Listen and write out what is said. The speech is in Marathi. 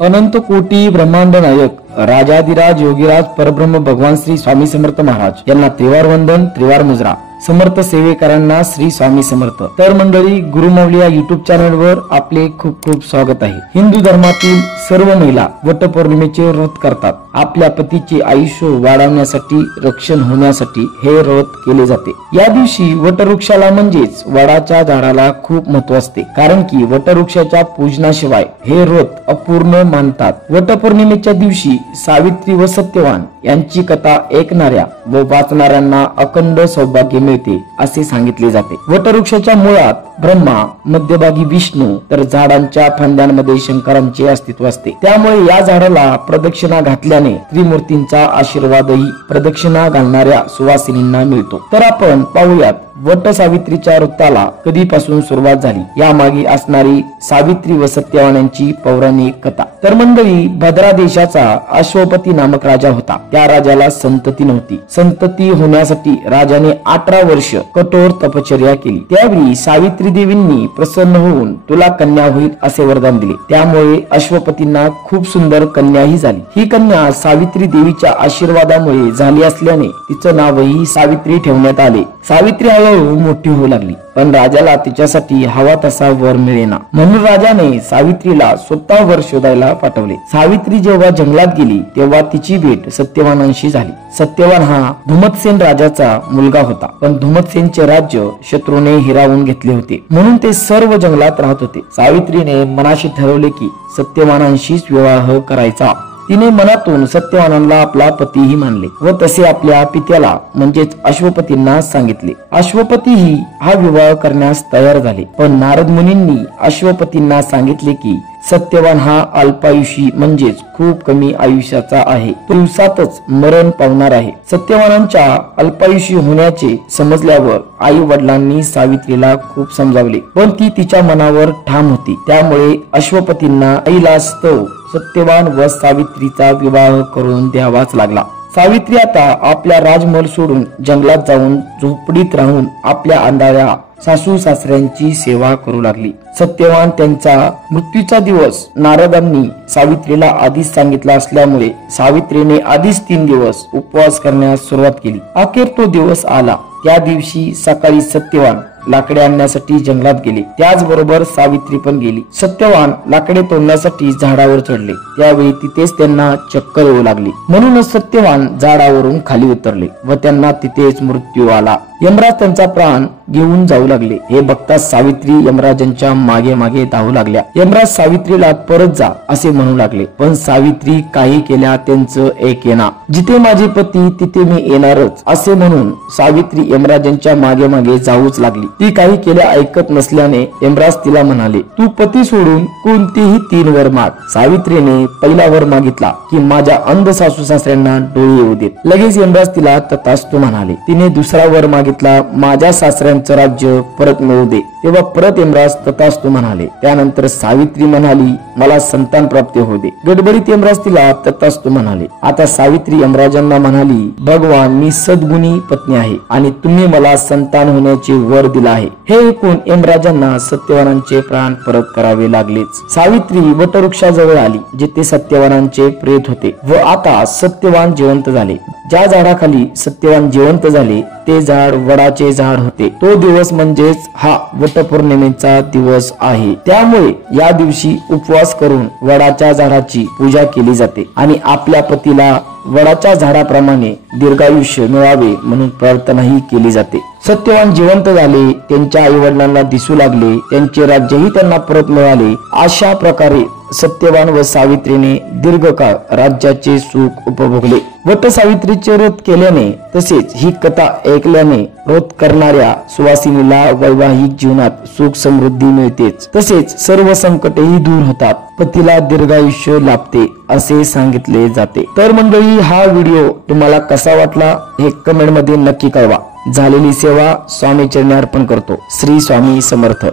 अनंत कोटी ब्रह्मांड नायक राजाधिराज योगीराज परब्रह्म भगवान श्री स्वामी समर्थ महाराज यांना त्रिवार वंदन, त्रिवार मुजरा. समर्थ सेवेकरांना श्री स्वामी समर्थ. तर मंडळी, गुरुमाऊली या युट्यूब चॅनल वर आपले खूप खूप स्वागत आहे. हिंदू धर्मातील सर्व महिला वटपौर्णिमेचे व्रत करतात. आपल्या पतीचे आयुष्य वाढवण्यासाठी, रक्षण होण्यासाठी हे व्रत केले जाते. या दिवशी वटवृक्षाला म्हणजेच वडाच्या झाडाला खूप महत्व असते, कारण की वटवृक्षाच्या पूजनाशिवाय हे व्रत अपूर्ण मानतात. वटपौर्णिमेच्या दिवशी सावित्री व सत्यवान यांची कथा ऐकणाऱ्या व वाचणाऱ्यांना अखंड सौभाग्य मिळते असे सांगितले जाते. वटवृक्षाच्या मुळात ब्रह्मा, मध्यभागी विष्णू, तर झाडांच्या फांद्यांमध्ये शंकरांचे अस्तित्व असते. त्यामुळे या झाडाला प्रदक्षिणा घातल्याने त्रिमूर्तींचा आशीर्वादही प्रदक्षिणा घालणाऱ्या सुवासिनींना मिळतो. तर आपण पाहूयात वट सावित्रीच्या वृत्ताला कधीपासून सुरुवात झाली, यामागे असणारी सावित्री व सत्यवान यांची पौराणिक कथा. तर मंडळी, भद्रा देशाचा अश्वपती नामक राजा होता. त्या राजाला संतती नव्हती. संतती होण्यासाठी राजाने 18 वर्ष कठोर तपश्चर्या केली. त्यावेळी सावित्री देवींनी प्रसन्न होऊन तुला कन्या होईल असे वरदान दिले. त्यामुळे अश्वपतींना खूप सुंदर कन्याही झाली. ही कन्या सावित्री देवीच्या आशीर्वादामुळे झाली असल्याने तिचं नावही सावित्री ठेवण्यात आले. सावित्री हळूहळू मोठी होऊ लागली, पण राजाला तिच्यासाठी हवा तसा वर मिळेना. म्हणून राजाने सावित्रीला स्वतः वर शोधायला पाठवले. सावित्री जेव्हा जंगलात गेली तेव्हा तिची भेट सत्यवानांशी झाली. सत्यवान हा धुमतसेन राजाचा मुलगा होता, पण धुमतसेनचे राज्य शत्रूने हिरावून घेतले होते, म्हणून ते सर्व जंगलात राहत होते. सावित्रीने मनाशी ठरवले की सत्यवानांशीच विवाह करायचा. तिने मनातून सत्यवानांना आपला पतीही मानले व तसे आपल्या पित्याला म्हणजेच अश्वपतींना सांगितले. अश्वपतीही हा विवाह करण्यास तयार झाले, पण नारद मुनींनी अश्वपतींना सांगितले की सत्यवान हा अल्पायुषी म्हणजेच खूप कमी आयुष्याचा आहे. तो दिवसातच मरण पावणार आहे. सत्यवानांच्या अल्पायुषी होण्याचे समजल्यावर आई वडिलांनी सावित्रीला खूप समजावले, पण ती तिच्या मनावर ठाम होती. त्यामुळे अश्वपतींना ऐलास्तव सत्यवान व सावित्रीचा विवाह करून द्यावाच लागला. सावित्री आता आपल्या राजमहल सोडून जंगलात जाऊन झोपडीत राहून आपल्या अंधाऱ्या सासू सासऱ्यांची सेवा करू लागली. सत्यवान त्यांचा मृत्यूचा दिवस नारदांनी सावित्रीला आधीच सांगितला असल्यामुळे सावित्रीने आधीच 3 दिवस उपवास करण्यास सुरुवात केली. अखेर तो दिवस आला. त्या दिवशी सकाळी सत्यवान लाकडे आणण्यासाठी जंगलात गेले. त्याचबरोबर सावित्री पण गेली. सत्यवान लाकडे तोडण्यासाठी झाडावर चढले. त्यावेळी तिथेच त्यांना चक्कर येऊ लागली. म्हणूनच सत्यवान झाडावरून खाली उतरले व त्यांना तिथेच मृत्यू आला. यमराज त्यांचा प्राण घेऊन जाऊ लागले. हे बघताच सावित्री यमराजांच्या मागे मागे धावू लागल्या. यमराज सावित्रीला परत जा असे म्हणू लागले, पण सावित्री काही केल्या त्यांचं ऐकेना. जिथे माझे पती तिथे मी येणारच असे म्हणून सावित्री यमराजांच्या मागे मागे जाऊच लागली. ती काही केल्या ऐकत नसल्याने यमराज तिला म्हणाले, तू पती सोडून कोणतेही 3 वर माग. सावित्रीने पहिला वर मागितला की माझ्या अंध सासू सासऱ्यांना डोळे येऊ देत. लगेच यमराज तिला तथास्तु म्हणाले. तिने दुसरा वर मागितला, माझ्या सासऱ्यांचं राज्य परत मिळू दे. तेव्हा परत यमराज तथास्तु म्हणाले. त्यानंतर सावित्री म्हणाली, मला संतान प्राप्त होऊ दे. गडबडीत यमराज तिला तथास्तु म्हणाले. आता सावित्री यमराजांना म्हणाली, भगवान, मी सद्गुणी पत्नी आहे आणि तुम्ही मला संतान होण्याचे वर दिला आहे. हे ऐकून यमराजांना सत्यवानांचे प्राण परत करावे लागलेच. सावित्री वटवृक्षाजवळ आली, जिथे सत्यवानांचे प्रेत होते व आता सत्यवान जिवंत झाले. ज्या झाडाखाली सत्यवान जिवंत झाले ते झाड वडाचे झाड होते. तो दिवस म्हणजेच हा वटपौर्णिमेचा दिवस आहे. त्यामुळे या दिवशी उपवास करून वडाच्या झाडाची पूजा केली जाते आणि आपल्या पतीला वडाच्या झाडाप्रमाणे दीर्घायुष्य मिळावे म्हणून प्रार्थनाही केली जाते. सत्यवान जिवंत झाले. त्यांच्या आई वडिलांना दिसू लागले. त्यांचे राज्यही त्यांना परत मिळाले. अशा प्रकारे सत्यवान व सावित्रीने दीर्घकाळ राज्याचे सुख उपभोगले. वट सावित्रीचे व्रत केल्याने तसेच ही कथा ऐकल्याने व्रत करणाऱ्या सुवासिनीला वैवाहिक जीवनात सुख समृद्धी मिळतेच, तसेच सर्व संकटेही दूर होतात. पतीला दीर्घायुष्य लाभते असे सांगितले जाते. तर मंडळी, हा व्हिडिओ तुम्हाला कसा वाटला हे कमेंट मध्ये नक्की कळवा. झालेली सेवा स्वामी चरणी अर्पण करतो. श्री स्वामी समर्थ.